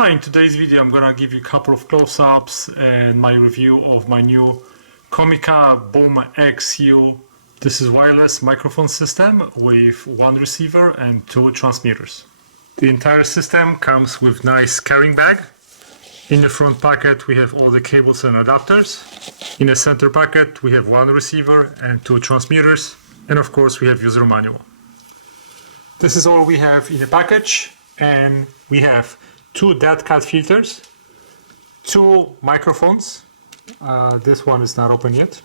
Hi, in today's video I'm gonna give you a couple of close-ups and my review of my new Comica Boom XU. This is wireless microphone system with one receiver and two transmitters. The entire system comes with nice carrying bag. In the front pocket we have all the cables and adapters. In the center pocket we have one receiver and two transmitters, and of course we have user manual. This is all we have in the package, and we have two dead cat filters, two microphones. This one is not open yet.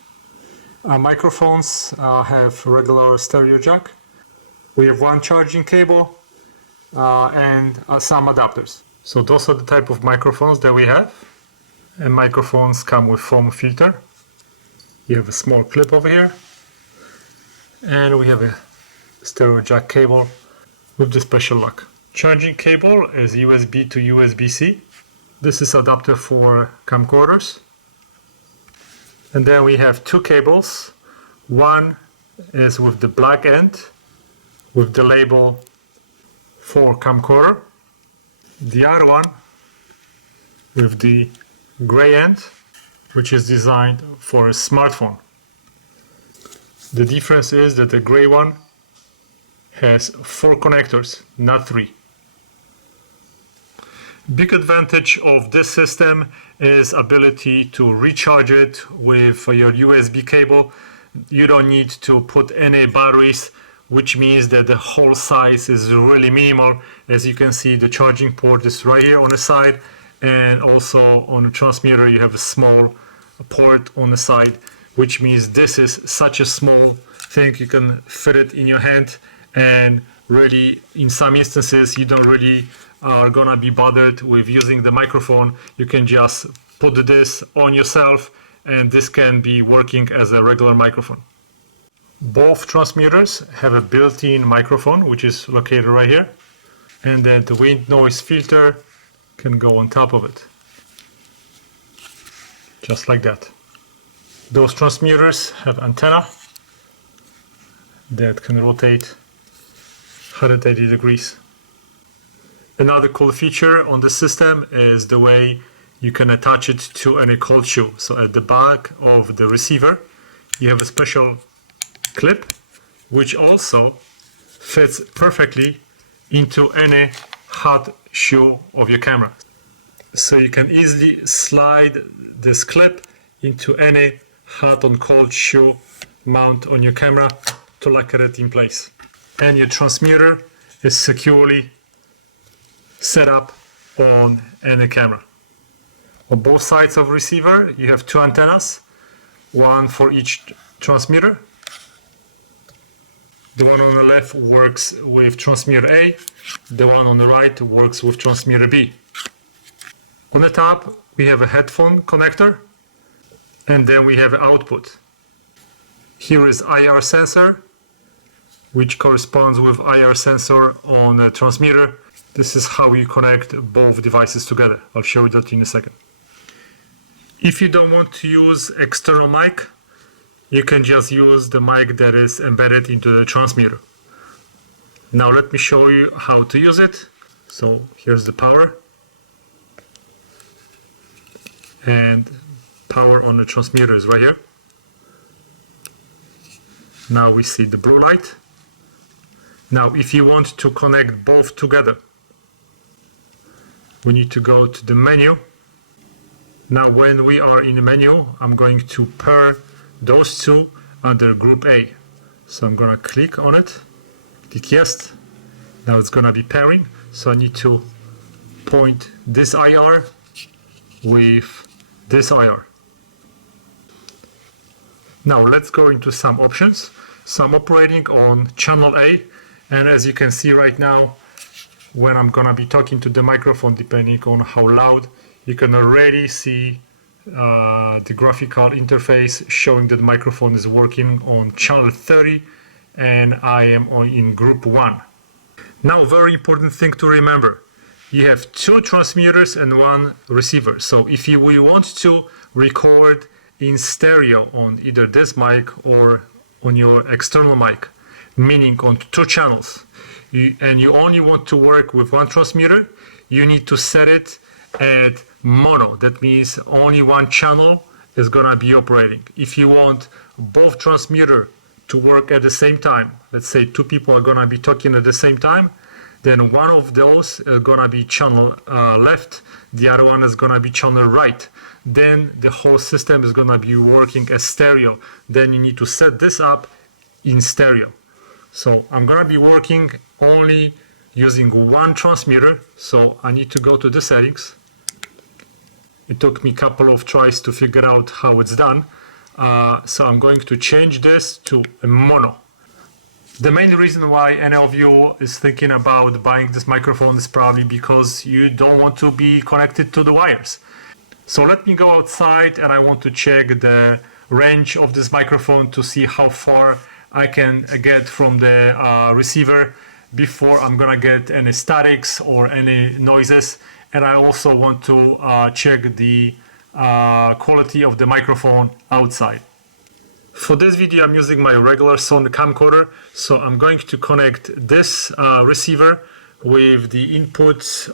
Microphones have regular stereo jack. We have one charging cable and some adapters. So those are the type of microphones that we have. And microphones come with foam filter. You have a small clip over here. And we have a stereo jack cable with the special lock. Charging cable is USB to USB-C. This is adapter for camcorders. And then we have two cables. One is with the black end with the label for camcorder. The other one with the gray end, which is designed for a smartphone. The difference is that the gray one has 4 connectors, not 3. Big advantage of this system is ability to recharge it with your USB cable. You don't need to put any batteries, which means that the whole size is really minimal. As you can see, the charging port is right here on the side, and also on the transmitter you have a small port on the side, which means this is such a small thing you can fit it in your hand, and really in some instances you don't really are gonna be bothered with using the microphone. You can just put this on yourself and this can be working as a regular microphone. Both transmitters have a built-in microphone, which is located right here, and then the wind noise filter can go on top of it, just like that. Those transmitters have antenna that can rotate 180 degrees. Another cool feature on the system is the way you can attach it to any cold shoe. So at the back of the receiver you have a special clip which also fits perfectly into any hot shoe of your camera. So you can easily slide this clip into any hot and cold shoe mount on your camera to lock it in place. And your transmitter is securely set up on any camera. On both sides of the receiver you have two antennas, one for each transmitter. The one on the left works with transmitter A, the one on the right works with transmitter B. On the top we have a headphone connector, and then we have an output. Here is IR sensor, which corresponds with IR sensor on a transmitter. This is how you connect both devices together. I'll show you that in a second. If you don't want to use external mic, you can just use the mic that is embedded into the transmitter. Now let me show you how to use it. So here's the power. And power on the transmitter is right here. Now we see the blue light. Now if you want to connect both together, we need to go to the menu. Now when we are in the menu, I'm going to pair those two under group A. So I'm gonna click on it, click yes. Now it's gonna be pairing. So I need to point this IR with this IR. Now let's go into some options. So I'm operating on channel A, and as you can see right now, when I'm gonna be talking to the microphone, depending on how loud, you can already see the graphical interface showing that the microphone is working on channel 30 and I am in group 1. Now, very important thing to remember, you have two transmitters and one receiver. So if you want to record in stereo on either this mic or on your external mic, meaning on 2 channels, and you only want to work with one transmitter, you need to set it at mono. That means only one channel is gonna be operating. If you want both transmitter to work at the same time, let's say two people are gonna be talking at the same time, then one of those is gonna be channel left, the other one is gonna be channel right. Then the whole system is gonna be working as stereo. Then you need to set this up in stereo. So I'm gonna be working only using one transmitter. So I need to go to the settings. It took me a couple of tries to figure out how it's done. So I'm going to change this to a mono. The main reason why any of you is thinking about buying this microphone is probably because you don't want to be connected to the wires. So let me go outside and I want to check the range of this microphone to see how far I can get from the receiver before I'm gonna get any statics or any noises. And I also want to check the quality of the microphone outside. For this video I'm using my regular Sony camcorder, so I'm going to connect this receiver with the inputs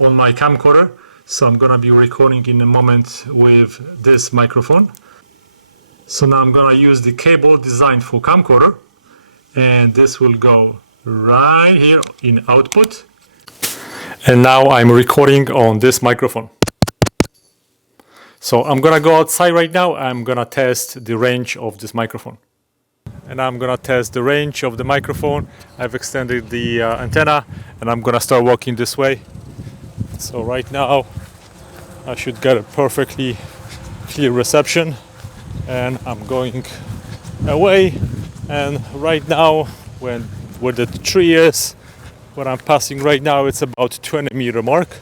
on my camcorder. So I'm gonna be recording in a moment with this microphone. So now I'm gonna use the cable designed for camcorder, and this will go right here in output. And now I'm recording on this microphone. So I'm gonna go outside right now. I'm gonna test the range of this microphone. And I'm gonna test the range of the microphone. I've extended the antenna and I'm gonna start walking this way. So right now I should get a perfectly clear reception, and I'm going away. And right now where the tree is, what I'm passing right now, it's about 20-meter mark,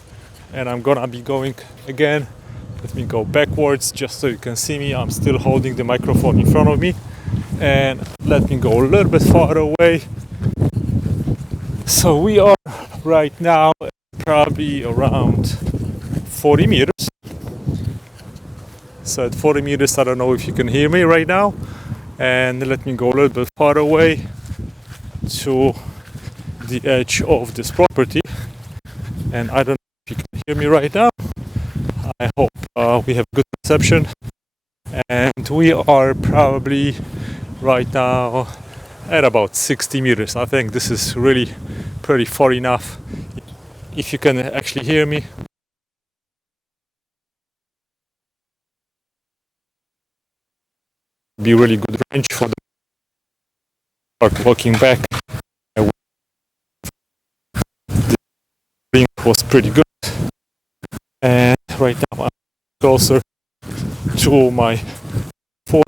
and I'm gonna be going again. Let me go backwards just so you can see me. I'm still holding the microphone in front of me, and let me go a little bit far away. So we are right now probably around 40 meters. So at 40 meters, I don't know if you can hear me right now. And let me go a little bit far away to the edge of this property. And I don't know if you can hear me right now. I hope we have good reception. And we are probably right now at about 60 meters. I think this is really pretty far enough. If you can actually hear me. Be really good range for the start walking back. The ring was pretty good, and right now I'm closer to my 4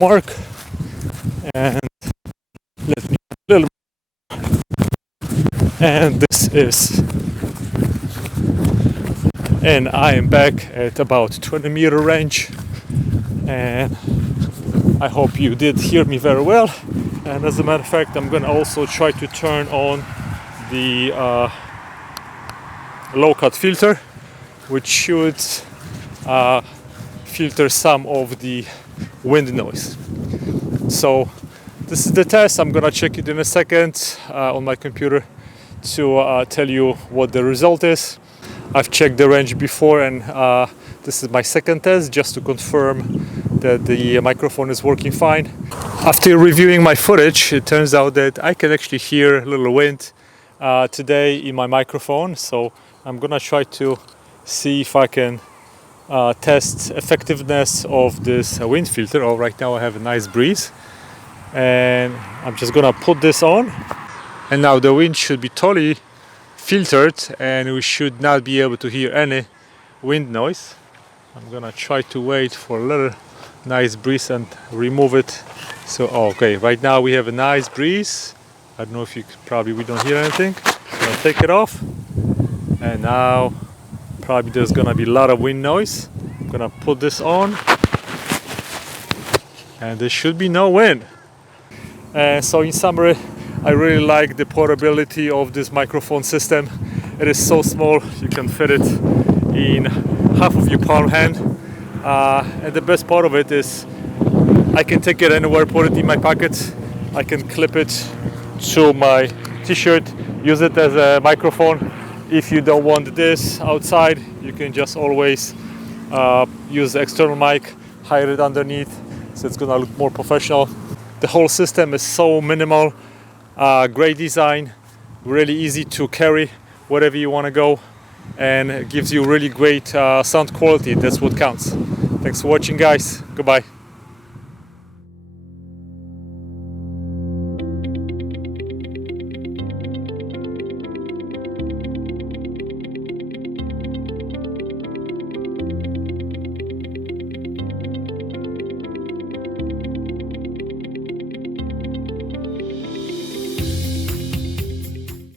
mark, and let me a little bit. And this is, and I am back at about 20-meter range, and I hope you did hear me very well. And as a matter of fact, I'm gonna also try to turn on the low cut filter, which should filter some of the wind noise. So this is the test. I'm gonna check it in a second on my computer to tell you what the result is. I've checked the range before, and this is my second test just to confirm that the microphone is working fine. After reviewing my footage, it turns out that I can actually hear a little wind today in my microphone. So I'm gonna try to see if I can test effectiveness of this wind filter. Oh, right now I have a nice breeze, and I'm just gonna put this on, and now the wind should be totally filtered and we should not be able to hear any wind noise. I'm gonna try to wait for a little nice breeze and remove it. So okay, right now we have a nice breeze. I don't know if you probably we don't hear anything. I'm gonna take it off, and now probably there's gonna be a lot of wind noise. I'm gonna put this on, and there should be no wind. So in summary, I really like the portability of this microphone system. It is so small, you can fit it in half of your palm hand. And the best part of it is I can take it anywhere, put it in my pocket. I can clip it to my t-shirt, use it as a microphone. If you don't want this outside, you can just always use the external mic, hide it underneath, so it's gonna look more professional. The whole system is so minimal, great design, really easy to carry wherever you want to go, and it gives you really great sound quality. That's what counts. Thanks for watching, guys. Goodbye.